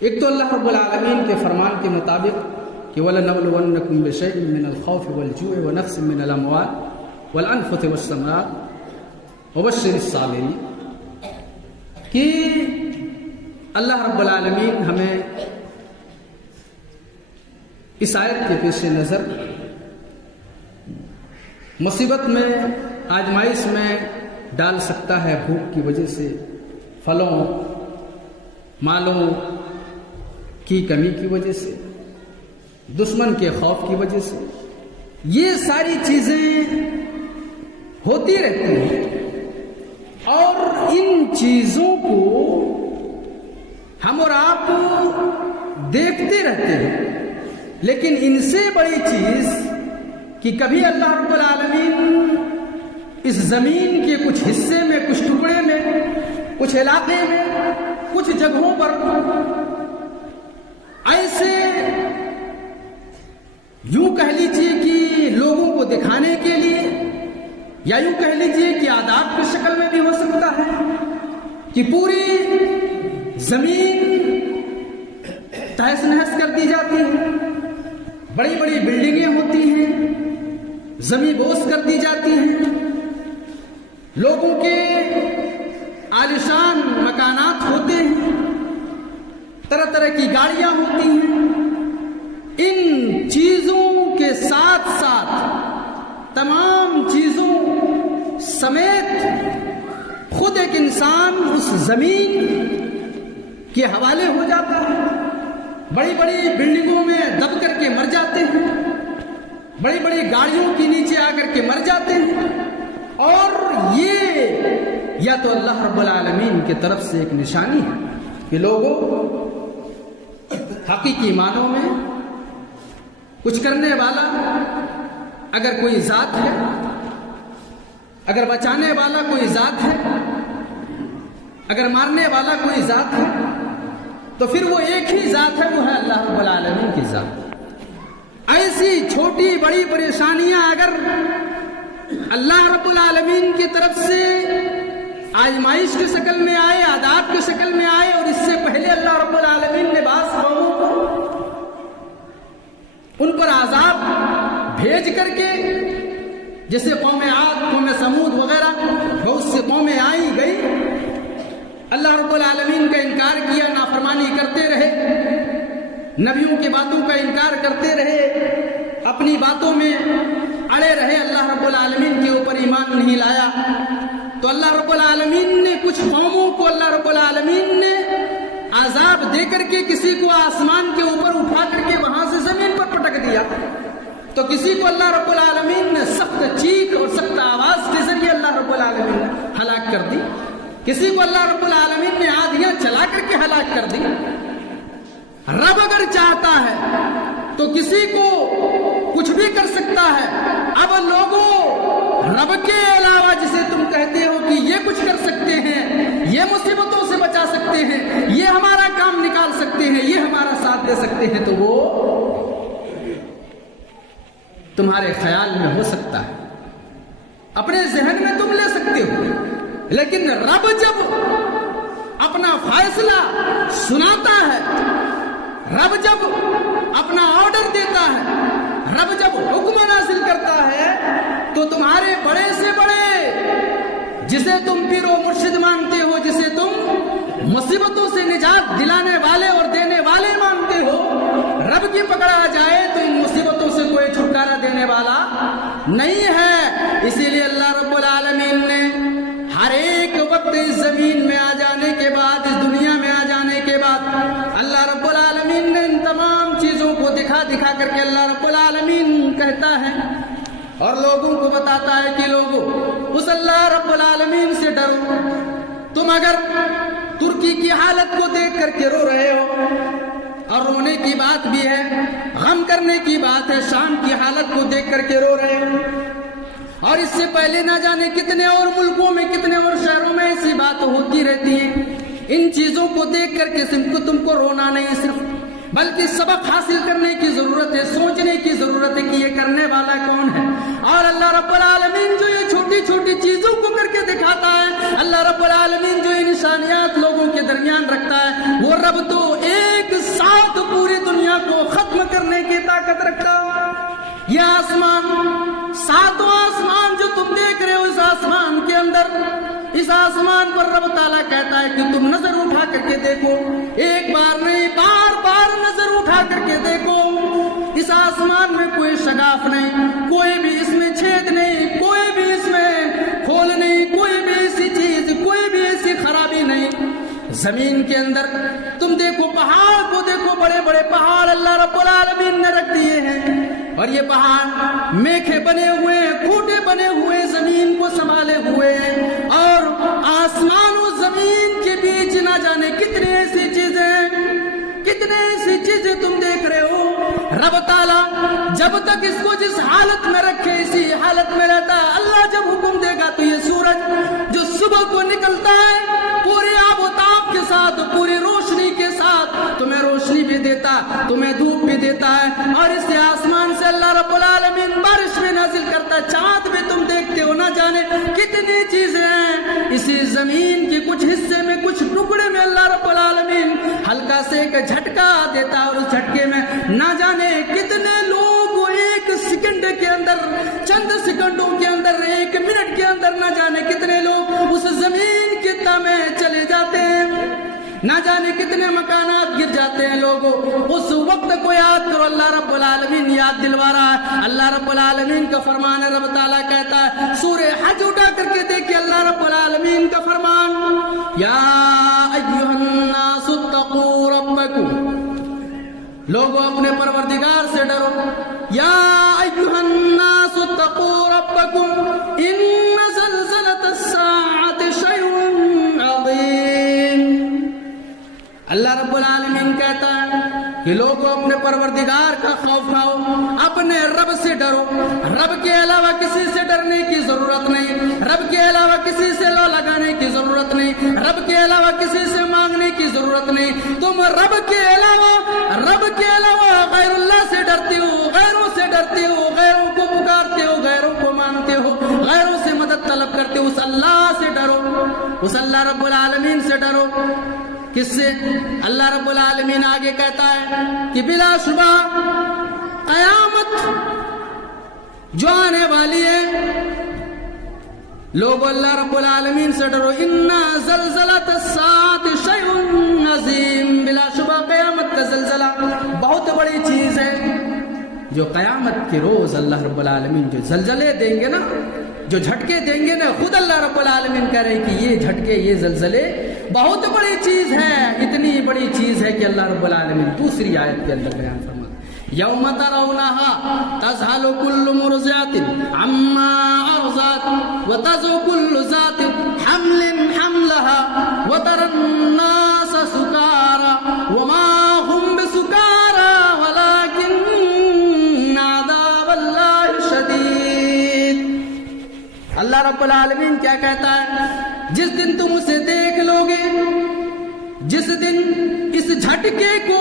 ایک تو اللہ رب العالمین کے فرمان کے مطابق کہ وَلَنَبْلُوَنَّكُمْ بِشَيْءٍ مِّنَ الْخَوْفِ وَالْجُوعِ وَنَقْصٍ مِّنَ الْأَمْوَالِ وَالْأَنفُسِ وَالثَّمَرَاتِ وَبَشِّرِ الصَّابِرِينَ کہ اللہ رب العالمین ہمیں اس آیت کے پیش نظر مصیبت میں، آزمائش میں ڈال سکتا ہے، بھوک کی وجہ سے، پھلوں مالوں کی کمی کی وجہ سے، دشمن کے خوف کی وجہ سے، یہ ساری چیزیں ہوتی رہتی ہیں اور ان چیزوں کو ہم اور آپ دیکھتے رہتے ہیں، لیکن ان سے بڑی چیز کہ کبھی اللہ رب العالمین اس زمین کے کچھ حصے میں، کچھ ٹکڑے میں، کچھ علاقے میں، کچھ جگہوں پر ایسے یوں کہہ لیجیے کہ لوگوں کو دکھانے کے لیے، یا یوں کہہ لیجیے کہ آداب کی شکل میں بھی ہو سکتا ہے کہ پوری زمین تہس نہس کر دی جاتی ہے، بڑی بڑی بلڈنگیں ہوتی ہیں، زمین بوس کر دی جاتی ہیں، لوگوں کے عالیشان مکانات ہوتے ہیں، طرح طرح کی گاڑیاں ہوتی ہیں۔ ان چیزوں کے ساتھ ساتھ تمام چیزوں سمیت خود ایک انسان اس زمین کے حوالے ہو جاتا ہے، بڑی بڑی بلڈنگوں میں دب کر کے مر جاتے ہیں، بڑی بڑی گاڑیوں کے نیچے آ کر کے مر جاتے ہیں، اور یہ یا تو اللہ رب العالمین کی طرف سے ایک نشانی ہے کہ لوگوں حقیقی معنوں میں کچھ کرنے والا اگر کوئی ذات ہے، اگر بچانے والا کوئی ذات ہے، اگر مارنے والا کوئی ذات ہے، تو پھر وہ ایک ہی ذات ہے، وہ ہے اللہ رب العالمین کی ذات۔ ایسی چھوٹی بڑی پریشانیاں اگر اللہ رب العالمین کی طرف سے آزمائش کی شکل میں آئے، عذاب کی شکل میں آئے، اور اس سے پہلے اللہ رب العالمین نے بعض قوموں کو ان پر عذاب بھیج کر کے، جیسے قوم عاد، قوم سمود وغیرہ بہت سی قومیں آئی گئی، اللہ رب العالمین کا انکار کیا، نافرمانی کرتے رہے، نبیوں کی باتوں کا انکار کرتے رہے، اپنی باتوں میں اڑے رہے، اللہ رب العالمین کے اوپر ایمان نہیں لایا، تو اللہ رب العالمین نے کچھ قوموں کو اللہ رب العالمین نے عذاب دے کر کے کسی کو آسمان کے اوپر اٹھا کر کے وہاں سے زمین پر پٹک دیا، تو کسی کو اللہ رب العالمین نے سخت چیخ اور سخت آواز کے ذریعے اللہ رب العالمین نے ہلاک کر دی، کسی کو اللہ رب العالمین نے آندھیاں چلا کر کے ہلاک کر دی۔ رب اگر چاہتا ہے تو کسی کو کچھ بھی کر سکتا ہے۔ اب لوگوں، رب کے علاوہ جسے تم کہتے ہو کہ یہ کچھ کر سکتے ہیں، یہ مصیبتوں سے بچا سکتے ہیں، یہ ہمارا کام نکال سکتے ہیں، یہ ہمارا ساتھ دے سکتے ہیں، تو وہ تمہارے خیال میں ہو سکتا ہے، اپنے ذہن میں تم لے سکتے ہو، لیکن رب جب اپنا فیصلہ سناتا ہے، رب جب اپنا آرڈر دیتا ہے، رب جب حکم نازل کرتا ہے، تو تمہارے بڑے سے بڑے، جسے تم پیر و مرشد مانتے ہو، جسے تم مصیبتوں سے نجات دلانے والے اور دینے والے مانتے ہو، رب کی پکڑا جائے تو ان مصیبتوں سے کوئی چھٹکارا دینے والا نہیں ہے۔ اسی لیے اللہ رب العالمین نے ہر ایک وقت اس زمین میں آ جانے کے بعد، اس دنیا میں آ جانے کے بعد، اللہ رب العالمین نے ان تمام چیزوں کو دکھا دکھا کر کے اللہ رب العالمین کہتا ہے اور لوگوں کو بتاتا ہے کہ لوگوں، اس اللہ رب العالمین سے ڈرو۔ تم اگر ترکی کی حالت کو دیکھ کر کے رو رہے ہو، اور رونے کی بات بھی ہے، غم کرنے کی بات ہے، شام کی حالت کو دیکھ کر کے رو رہے ہو، اور اس سے پہلے نہ جانے کتنے اور ملکوں میں، کتنے اور شہروں میں ایسی بات ہوتی رہتی ہے۔ ان چیزوں کو دیکھ کر کے تم کو رونا نہیں صرف، بلکہ سبق حاصل کرنے کی ضرورت ہے، سوچنے کی ضرورت ہے کہ یہ کرنے والا کون ہے۔ اور اللہ رب العالمین جو یہ چھوٹی چھوٹی چیزوں کو کر کے دکھاتا ہے، اللہ رب العالمین جو یہ نشانیات لوگوں کے درمیان رکھتا ہے، وہ رب تو ایک لیے طاقت رکھتا ہوں. یہ آسمان، ساتواں آسمان جو تم دیکھ رہے ہو، اس آسمان کے اندر، اس آسمان پر رب تعالیٰ کہتا ہے کہ تم نظر اٹھا کر کے دیکھو، ایک بار نہیں بار بار نظر اٹھا کر کے دیکھو. اس آسمان میں کوئی شگاف نہیں، کوئی بھی اس میں چھید نہیں، کوئی بھی اس میں کھول نہیں، کوئی بھی ایسی چیز، کوئی بھی ایسی خرابی نہیں. زمین کے اندر تم دیکھو، پہاڑ کو دیکھو، بڑے بڑے پہاڑ اللہ رب العالمین نے رکھ دیے ہیں، اور یہ پہاڑ میخے بنے ہوئے ہیں، کھوٹے بنے ہوئے، زمین کو سنبھالے ہوئے ہیں. اور آسمان و زمین کے بیچ نہ جانے کتنے ایسی چیزیں، کتنے ایسی چیزیں تم دیکھ رہے ہو. رب تعالیٰ جب تک اس کو جس حالت میں رکھے اسی حالت میں رہتا ہے. اللہ جب حکم دے گا تو یہ سورج جو صبح کو نکلتا ہے پورے آب و تاب کے ساتھ، پوری روشنی کے ساتھ، تمہیں روشنی بھی دیتا، تمہیں دھوپ بھی دیتا ہے. اور اس آسمان سے اللہ رب العالمین بارش بھی نازل کرتا ہے، چاند بھی تم دیکھتے ہو. نہ جانے کتنی چیزیں ہیں. اسی زمین کے کچھ حصے میں، کچھ ٹکڑے میں اللہ رب العالمین ہلکا سے ایک جھٹکا دیتا ہے، اور اس جھٹکے میں نہ جانے کتنے لوگ ایک سیکنڈ کے اندر، چند سیکنڈوں کے اندر، ایک منٹ کے اندر نہ جانے کتنے لوگ اس زمین کے تمے چلے جاتے ہیں. نہ جانے کتنے مکانات گر جاتے ہیں لوگوں. اس وقت کو یاد کرو، اللہ رب العالمین یاد دلوا رہا ہے. اللہ رب العالمین کا فرمان ہے، رب تعالیٰ کہتا ہے، سورہ حج اٹھا کر کے دیکھیے اللہ رب العالمین کا فرمان، یا ایھا الناس اتقوا ربکم، لوگوں اپنے پروردگار سے ڈرو. یا ایھا الناس اتقوا ربکم ان زلزلۃ الساعۃ شیء عظیم. اللہ رب العالمین کہتا ہے کہ لوگوں اپنے پروردگار کا خوف کھاؤ، اپنے رب سے ڈرو. رب کے علاوہ کسی سے ڈرنے کی ضرورت نہیں، رب کے علاوہ کسی سے لو لگانے کی ضرورت نہیں، رب کے علاوہ کسی سے مانگنے کی ضرورت نہیں. تم رب کے علاوہ غیر اللہ سے ڈرتے ہو، غیروں سے ڈرتے ہو، غیروں کو پکارتے ہو، غیروں کو مانتے ہو، غیروں سے مدد طلب کرتے ہو. اس اللہ سے ڈرو، اس اللہ رب العالمین سے ڈرو. کس سے؟ اللہ رب العالمین آگے کہتا ہے کہ بلا شبہ قیامت جو آنے والی ہے، لوگ اللہ رب العالمین سے ڈرو. اِنَّا زَلْزَلَةَ السَّاعَةِ شَيْءٌ عَظِيمٌ. بلا شبہ قیامت کا زلزلہ بہت بڑی چیز ہے. جو قیامت کے روز اللہ رب العالمین جو زلزلے دیں گے نا، جو جھٹکے دیں گے نا، خود اللہ رب العالمین کہہ رہے ہیں کہ یہ جھٹکے، یہ زلزلے بہت بڑی چیز ہے. اتنی بڑی چیز ہے کہ اللہ رب العالمین دوسری آیت کے اندر بیان فرماتا ہے، یوم ترونها تذهل كل مرضعة عما ارضعت وتضع كل ذات حمل حملها وترى الناس سكارى وما هم بسكارى ولكن عذاب الله شديد. اللہ رب العالمین کیا کہتا ہے؟ جس دن تم اسے دیکھ لو گے، جس دن اس جھٹکے کو،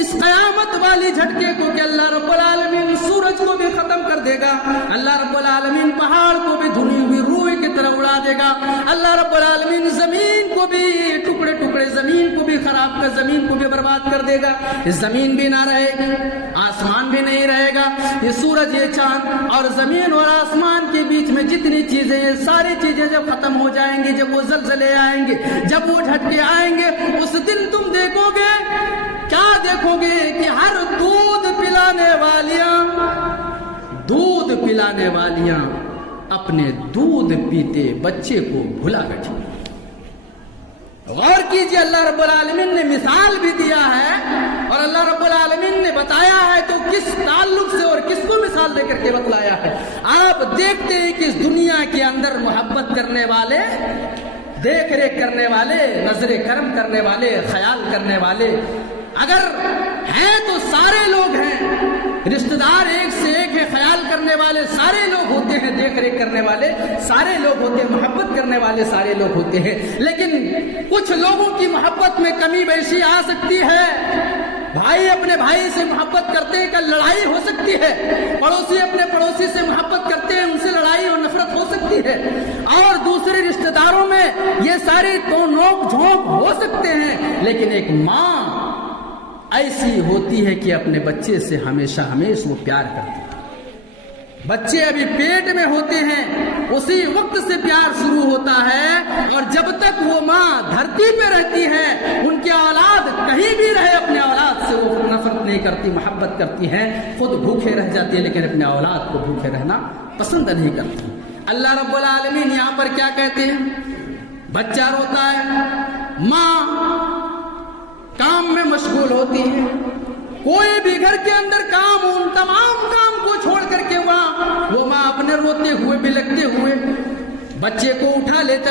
اس قیامت والی جھٹکے کو کہ اللہ رب العالمین سورج کو بھی ختم کر دے گا، اللہ رب العالمین پہاڑ کو بھی دھلی ہوئی روئی کی طرح اڑا دے گا، اللہ رب العالمین زمین کو بھی ٹکڑے ٹکڑے، زمین کو بھی خراب کر، زمین کو بھی برباد کر دے گا. زمین بھی نہ رہے گی، آسمان بھی نہیں رہے گا. یہ سورج، یہ چاند اور زمین اور آسمان کے بیچ میں جتنی چیزیں، یہ ساری چیزیں جب ختم ہو جائیں گی، جب وہ زلزلے آئیں گے، جب وہ جھٹکے آئیں گے، اس دن تم دیکھو گے، کیا دیکھو گے کہ ہر دودھ پلانے والیاں اپنے دودھ پیتے بچے کو بھلا بیٹھی. غور کیجئے، اللہ رب العالمین نے مثال بھی دیا ہے اور اللہ رب العالمین نے بتایا ہے تو کس تعلق سے اور کس کو مثال دے کر کے بتلایا ہے. آپ دیکھتے ہیں کہ اس دنیا کے اندر محبت کرنے والے، دیکھ ریکھ کرنے والے، نظر کرم کرنے والے، خیال کرنے والے اگر ہیں تو سارے لوگ ہیں. رشتہ دار ایک سے ایک ہے، خیال کرنے والے سارے لوگ ہوتے ہیں، دیکھ ریکھ کرنے والے سارے لوگ ہوتے ہیں، محبت کرنے والے سارے لوگ ہوتے ہیں. لیکن کچھ لوگوں کی محبت میں کمی بیشی آ سکتی ہے. بھائی اپنے بھائی سے محبت کرتے ہیں، کل لڑائی ہو سکتی ہے. پڑوسی اپنے پڑوسی سے محبت کرتے ہیں، ان سے لڑائی اور نفرت ہو سکتی ہے. اور دوسرے رشتہ داروں میں یہ سارے تو نوک جھونک ہو سکتے ہیں. لیکن ایک ماں ایسی ہوتی ہے کہ اپنے بچے سے ہمیشہ وہ پیار کرتی ہے. بچے ابھی پیٹ میں ہوتے ہیں اسی وقت سے پیار شروع ہوتا ہے، اور جب تک وہ ماں دھرتی پہ رہتی ہے ان کی اولاد کہیں بھی رہے اپنے اولاد سے وہ نفرت نہیں کرتی، محبت کرتی ہے. خود بھوکے رہ جاتی ہے لیکن اپنے اولاد کو بھوکے رہنا پسند نہیں کرتی. اللہ رب العالمین یہاں پر کیا کہتے ہیں؟ بچہ روتا ہے، ماں کام میں مشغول ہوتی ہے. کوئی بھی گھر کے اندر کام ہو، ان تمام کام کو چھوڑ کر کے وہ ماں اپنے روتے ہوئے بلکتے ہوئے بچے کو اٹھا لیتی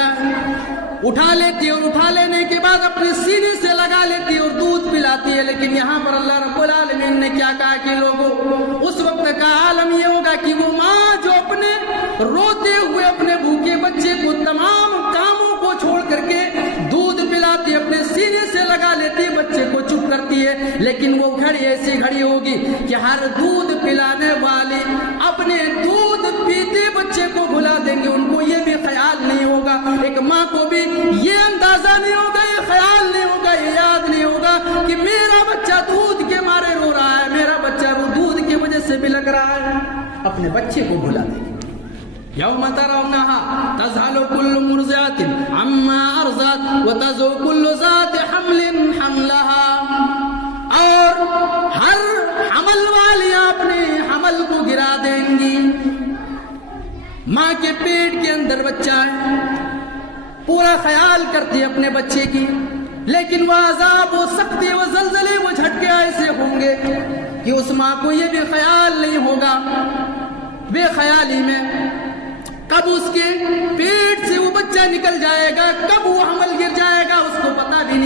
ہے اور اٹھا لینے کے بعد اپنے سینے سے لگا لیتی ہے اور دودھ پلاتی ہے. لیکن یہاں پر اللہ رب العالمین نے کیا کہا کہ لوگوں، اس وقت کا عالم یہ ہوگا کہ وہ ماں جو اپنے روتے ہوئے اپنے بھوکے بچے کو تمام کاموں کو چھوڑ کر کے دودھ پلاتی ہے، اپنے سینے سے لگا لیتی ہے، بچے کو چپ کرتی ہے. لیکن وہ گھڑی ایسی گھڑی ہوگی کہ ہر دودھ پلانے والی اپنے دودھ پیتے بچے کو بھلا دیں گے. ان کو یہ بھی خیال نہیں ہوگا، ایک ماں کو بھی یہ اندازہ نہیں ہوگا، یہ خیال نہیں ہوگا، یہ یاد نہیں ہوگا کہ میرا بچہ دودھ کے مارے رو رہا ہے، میرا بچہ دودھ کی وجہ سے بھی لگ رہا ہے. اپنے بچے کو بھلا دیں گے. یوم ترونها تذهل كل مرضعة عما ارضعت وتضع كل ذات حمل حملها، اور ہر حمل والیاں اپنے حمل کو گرا دیں گی. ماں کے پیٹ کے اندر بچہ ہے، پورا خیال کرتی ہے اپنے بچے کی، لیکن وہ عذاب، وہ سختی، وہ زلزلے، وہ جھٹکے ایسے ہوں گے کہ اس ماں کو یہ بھی خیال نہیں ہوگا، بے خیالی میں کب اس کے پیٹ سے وہ بچہ نکل جائے گا، کب وہ حمل گر جائے گا، اس کو پتہ بھی نہیں.